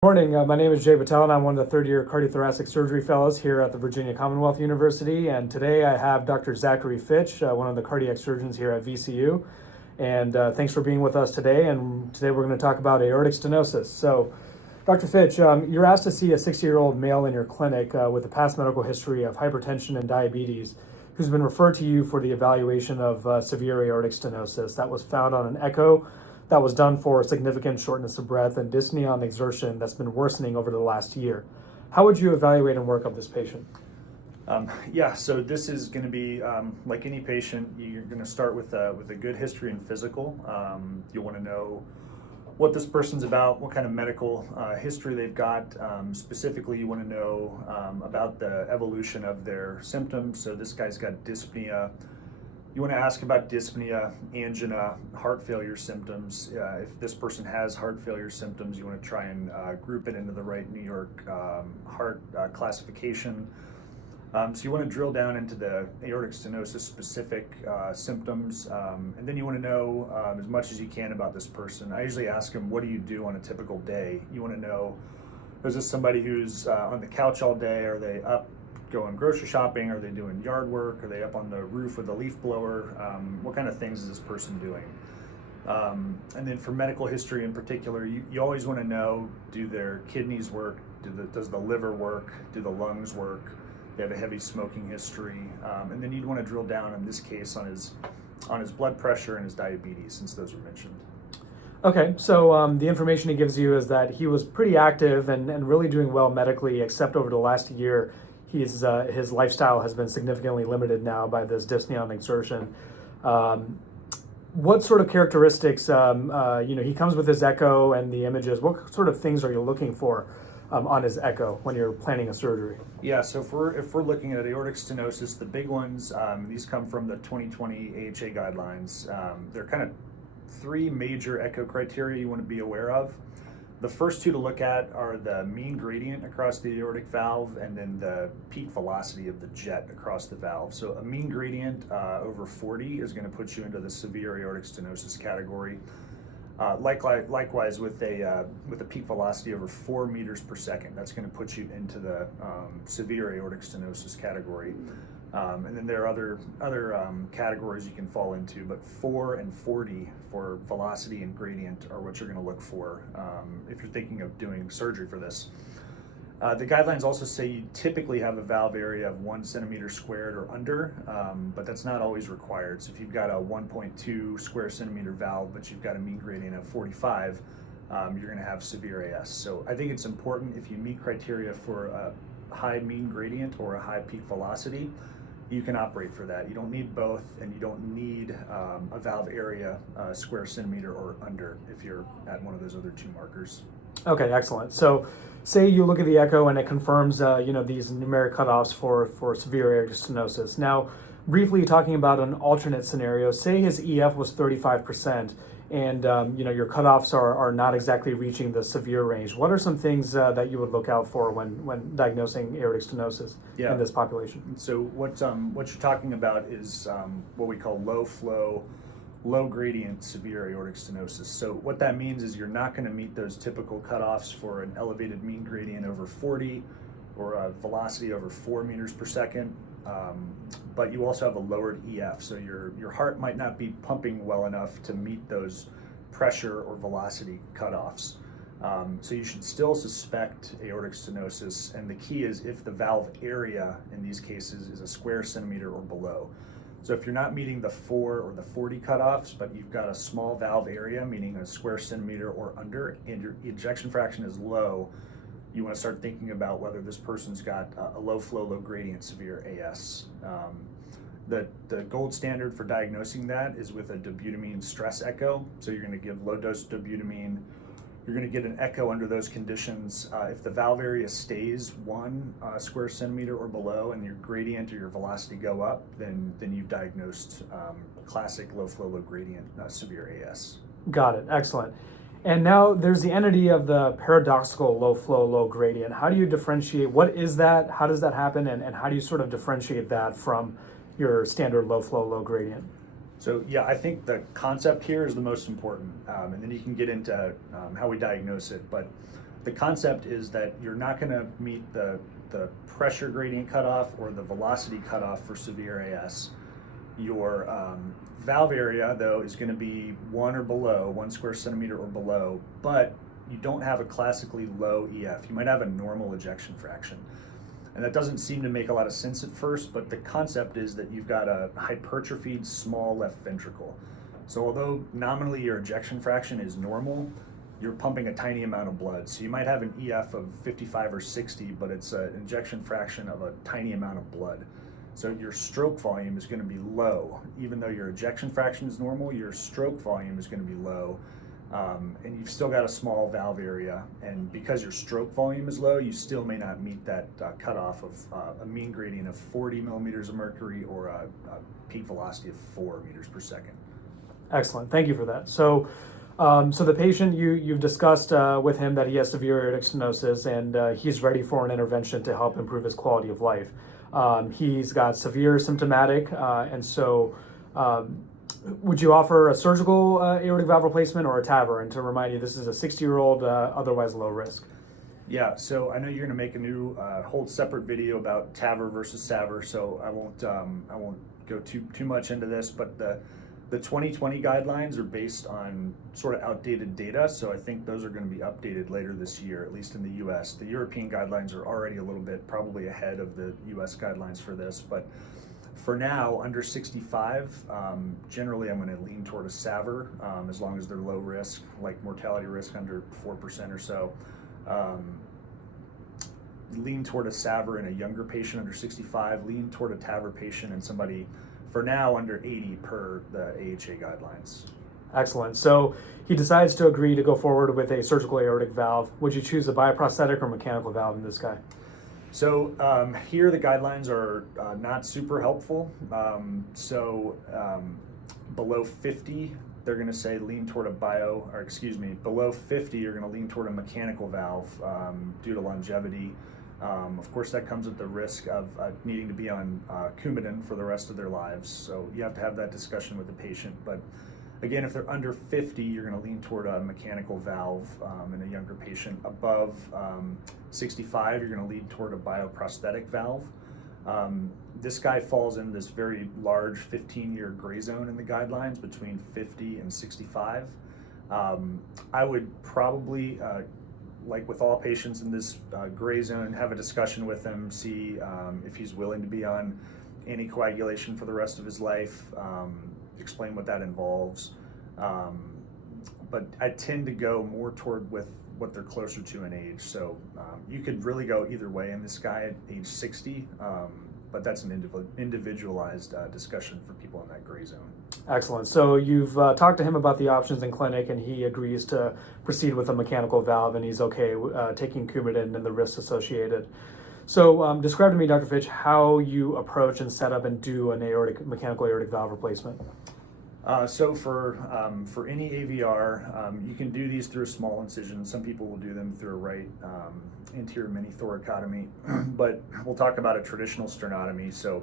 Morning. My name is Jay Patel, and I'm one of the third-year cardiothoracic surgery fellows here at the Virginia Commonwealth University. And today I have Dr. Zachary Fitch, one of the cardiac surgeons here at VCU. And thanks for being with us today. And today we're going to talk about aortic stenosis. So, Dr. Fitch, you're asked to see a 60-year-old male in your clinic with a past medical history of hypertension and diabetes, who's been referred to you for the evaluation of severe aortic stenosis. That was found on an echo that was done for significant shortness of breath and dyspnea on exertion that's been worsening over the last year. How would you evaluate and work up this patient? So this is going to be like any patient. You're going to start with a good history and physical. You want to know what this person's about, what kind of medical history they've got. Specifically, you want to know about the evolution of their symptoms. So this guy's got dyspnea. You want to ask about dyspnea, angina, heart failure symptoms. If this person has heart failure symptoms, you want to try and group it into the right New York heart classification. So you want to drill down into the aortic stenosis specific symptoms, and then you want to know as much as you can about this person. I usually ask them, what do you do on a typical day? You want to know, is this somebody who's on the couch all day? Are they up going grocery shopping? Are they doing yard work? Are they up on the roof with a leaf blower? What kind of things is this person doing? And then for medical history in particular, you always want to know, do their kidneys work? Does the liver work? Do the lungs work? They have a heavy smoking history. And then you'd want to drill down in this case on his blood pressure and his diabetes, since those were mentioned. Okay, so the information he gives you is that he was pretty active and really doing well medically, except over the last year. His lifestyle has been significantly limited now by this dyspnea on exertion. What sort of characteristics, he comes with his echo and the images. What sort of things are you looking for on his echo when you're planning a surgery? Yeah, so if we're looking at aortic stenosis, the big ones, these come from the 2020 AHA guidelines. There are kind of three major echo criteria you want to be aware of. The first two to look at are the mean gradient across the aortic valve and then the peak velocity of the jet across the valve. So a mean gradient over 40 is going to put you into the severe aortic stenosis category. Likewise with a peak velocity over 4 meters per second, that's going to put you into the severe aortic stenosis category. And then there are other categories you can fall into, but 4 and 40 for velocity and gradient are what you're going to look for if you're thinking of doing surgery for this. The guidelines also say you typically have a valve area of 1 centimeter squared or under, but that's not always required. So if you've got a 1.2 square centimeter valve, but you've got a mean gradient of 45, you're going to have severe AS. So I think it's important, if you meet criteria for a high mean gradient or a high peak velocity, you can operate for that. You don't need both, and you don't need a valve area square centimeter or under if you're at one of those other two markers. Okay, excellent. So say you look at the echo and it confirms these numeric cutoffs for severe aortic stenosis. Now, briefly talking about an alternate scenario, say his EF was 35%, and your cutoffs are not exactly reaching the severe range. What are some things that you would look out for when diagnosing aortic stenosis in this population? So what you're talking about is what we call low flow, low gradient severe aortic stenosis. So what that means is you're not going to meet those typical cutoffs for an elevated mean gradient over 40 or a velocity over 4 meters per second. But you also have a lowered EF, so your heart might not be pumping well enough to meet those pressure or velocity cutoffs. So you should still suspect aortic stenosis, and the key is if the valve area in these cases is a square centimeter or below. So if you're not meeting the 4 or the 40 cutoffs, but you've got a small valve area, meaning a square centimeter or under, and your ejection fraction is low, you want to start thinking about whether this person's got a low flow, low gradient severe AS. The gold standard for diagnosing that is with a dobutamine stress echo. So you're going to give low dose dobutamine. You're going to get an echo under those conditions. If the valve area stays 1 square centimeter or below and your gradient or your velocity go up, then you've diagnosed classic low flow, low gradient severe AS. Got it. Excellent. And now there's the entity of the paradoxical low flow, low gradient. How do you differentiate? What is that? How does that happen? And how do you sort of differentiate that from your standard low flow, low gradient? So yeah, I think the concept here is the most important, and then you can get into how we diagnose it. But the concept is that you're not going to meet the pressure gradient cutoff or the velocity cutoff for severe AS. Your valve area, though, is going to be 1 square centimeter or below, but you don't have a classically low EF. You might have a normal ejection fraction. And that doesn't seem to make a lot of sense at first, but the concept is that you've got a hypertrophied small left ventricle. So although nominally your ejection fraction is normal, you're pumping a tiny amount of blood. So you might have an EF of 55 or 60, but it's an ejection fraction of a tiny amount of blood. So your stroke volume is going to be low. Even though your ejection fraction is normal, your stroke volume is going to be low. And you've still got a small valve area. And because your stroke volume is low, you still may not meet that cutoff of a mean gradient of 40 millimeters of mercury or a peak velocity of 4 meters per second. Excellent. Thank you for that. So the patient, you've discussed with him that he has severe aortic stenosis, and he's ready for an intervention to help improve his quality of life. He's got severe symptomatic, and so would you offer a surgical aortic valve replacement or a TAVR? And to remind you, this is a 60-year-old, otherwise low risk. Yeah, so I know you're going to make a new whole separate video about TAVR versus SAVR, so I won't go too much into this, but the 2020 guidelines are based on sort of outdated data, so I think those are going to be updated later this year, at least in the US. The European guidelines are already a little bit probably ahead of the US guidelines for this, but for now, under 65, generally I'm going to lean toward a SAVR, as long as they're low risk, like mortality risk under 4% or so. Lean toward a SAVR in a younger patient under 65, lean toward a TAVR patient and somebody for now under 80 per the AHA guidelines. Excellent. So he decides to agree to go forward with a surgical aortic valve. Would you choose a bioprosthetic or mechanical valve in this guy? So here the guidelines are not super helpful. Below 50, they're going to say lean toward a below 50, you're going to lean toward a mechanical valve due to longevity. Of course, that comes at the risk of needing to be on Coumadin for the rest of their lives. So you have to have that discussion with the patient. But again, if they're under 50, you're going to lean toward a mechanical valve in a younger patient. Above 65, you're going to lean toward a bioprosthetic valve. This guy falls in this very large 15-year gray zone in the guidelines between 50 and 65. I would probably, like with all patients in this gray zone, have a discussion with him, see if he's willing to be on anticoagulation for the rest of his life, explain what that involves. But I tend to go more toward with what they're closer to in age. So you could really go either way in this guy at age 60, but that's an individualized discussion for people in that gray zone. Excellent. So you've talked to him about the options in clinic, and he agrees to proceed with a mechanical valve, and he's okay taking Coumadin and the risks associated. So describe to me, Dr. Fitch, how you approach and set up and do an mechanical aortic valve replacement. So for any AVR, you can do these through a small incision. Some people will do them through a right anterior mini thoracotomy, but we'll talk about a traditional sternotomy. So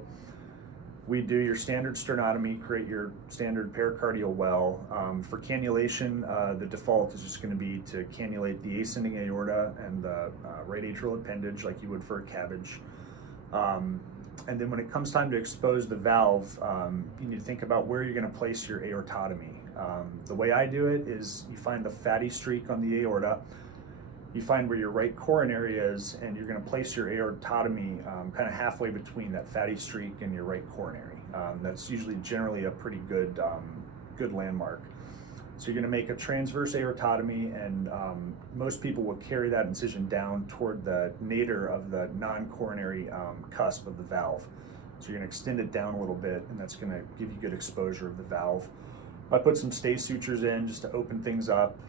we do your standard sternotomy, create your standard pericardial well. For cannulation, the default is just going to be to cannulate the ascending aorta and the right atrial appendage like you would for a cabbage. And then when it comes time to expose the valve, you need to think about where you're going to place your aortotomy. The way I do it is you find the fatty streak on the aorta, you find where your right coronary is, and you're going to place your aortotomy kind of halfway between that fatty streak and your right coronary. That's usually generally a pretty good landmark. So you're going to make a transverse aortotomy, and most people will carry that incision down toward the nadir of the non-coronary cusp of the valve. So you're going to extend it down a little bit, and that's going to give you good exposure of the valve. I put some stay sutures in just to open things up.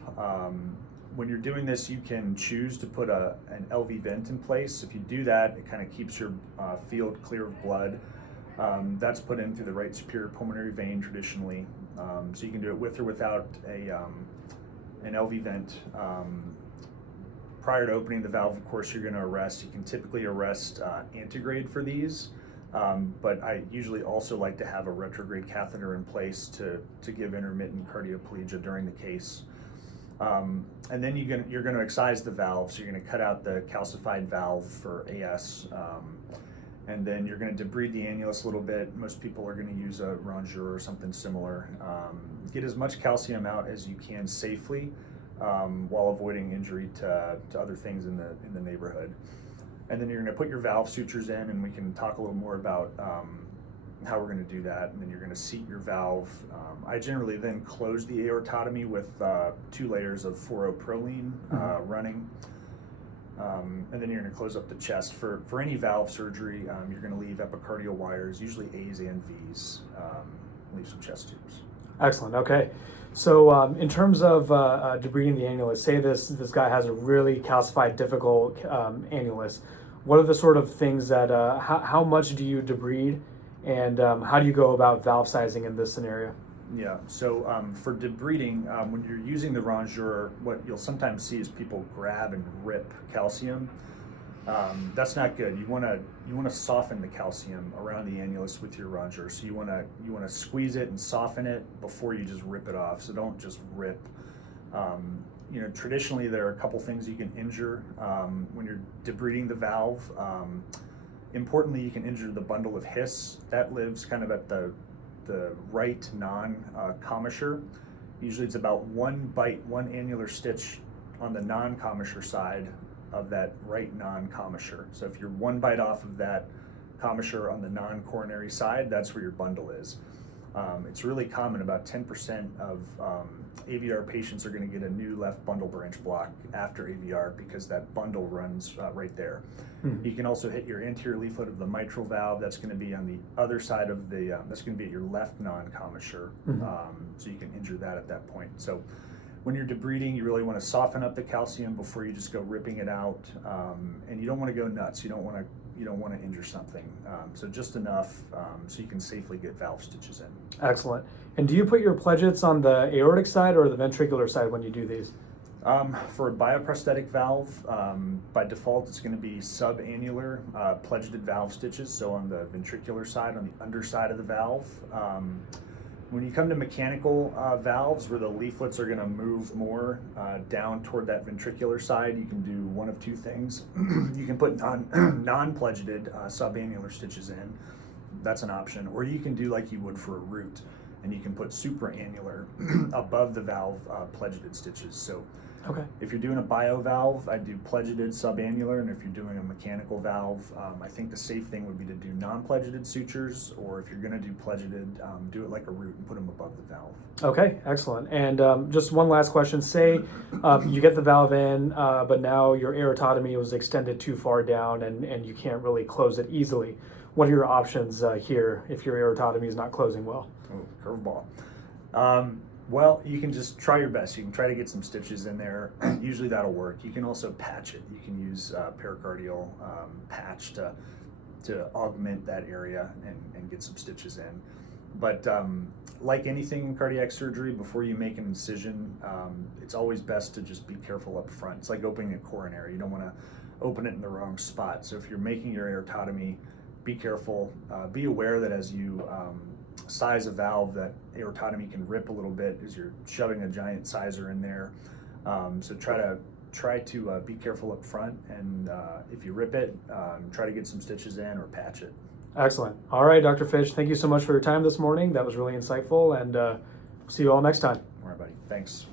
When you're doing this, you can choose to put an LV vent in place. If you do that, it kind of keeps your field clear of blood. That's put in through the right superior pulmonary vein traditionally. So you can do it with or without an LV vent. Prior to opening the valve, of course, you're going to arrest. You can typically arrest antegrade for these, but I usually also like to have a retrograde catheter in place to give intermittent cardioplegia during the case. And then you're going to excise the valve, so you're going to cut out the calcified valve for AS, and then you're going to debride the annulus a little bit. Most people are going to use a rongeur or something similar. Get as much calcium out as you can safely, while avoiding injury to other things in the neighborhood. And then you're going to put your valve sutures in, and we can talk a little more about how we're going to do that. And then you're going to seat your valve. I generally then close the aortotomy with 2 layers of 4-O-proline running. And then you're going to close up the chest. For any valve surgery, you're going to leave epicardial wires, usually A's and V's, leave some chest tubes. Excellent. Okay. So in terms of debriding the annulus, say this guy has a really calcified, difficult annulus. What are the sort of things that, how much do you debride, and how do you go about valve sizing in this scenario? Yeah, so for debriding, when you're using the rongeur, what you'll sometimes see is people grab and rip calcium. That's not good. You want to soften the calcium around the annulus with your rongeur. So you want to squeeze it and soften it before you just rip it off. So don't just rip. Traditionally there are a couple things you can injure when you're debriding the valve. Importantly, you can injure the bundle of His. That lives kind of at the right non-commissure. Usually it's about one annular stitch on the non-commissure side of that right non-commissure. So if you're 1 bite off of that commissure on the non-coronary side, that's where your bundle is. It's really common. About 10% of AVR patients are going to get a new left bundle branch block after AVR because that bundle runs right there. You can also hit your anterior leaflet of the mitral valve. That's going to be on the other side of the, that's going to be at your left non-commissure. So you can injure that at that point. So when you're debriding, you really want to soften up the calcium before you just go ripping it out, and you don't want to go nuts. You don't want to injure something. So just enough so you can safely get valve stitches in. Excellent. And do you put your pledgets on the aortic side or the ventricular side when you do these? For a bioprosthetic valve, by default, it's going to be subannular pledgeted valve stitches. So on the ventricular side, on the underside of the valve. When you come to mechanical valves, where the leaflets are going to move more down toward that ventricular side, you can do one of 2 things. You can put non-pledgeted subannular stitches in. That's an option. Or you can do like you would for a root, and you can put supraannular above the valve pledgeted stitches. So okay. If you're doing a bio valve, I do pledgeted subannular, and if you're doing a mechanical valve, I think the safe thing would be to do non-pledgeted sutures, or if you're going to do pledgeted, do it like a root and put them above the valve. Okay, excellent. And just one last question. Say you get the valve in, but now your aortotomy was extended too far down and you can't really close it easily. What are your options here if your aortotomy is not closing well? Oh, curveball. Well, you can just try your best. You can try to get some stitches in there. Usually that'll work. You can also patch it. You can use pericardial patch to augment that area and get some stitches in. But like anything in cardiac surgery, before you make an incision, it's always best to just be careful up front. It's like opening a coronary. You don't want to open it in the wrong spot. So if you're making your aortotomy, be careful. Be aware that as you size a valve, that aortotomy can rip a little bit as you're shoving a giant sizer in there. So try to be careful up front, and if you rip it, try to get some stitches in or patch it. Excellent. All right, Dr. Fitch, thank you so much for your time this morning. That was really insightful, and see you all next time. All right, buddy. Thanks.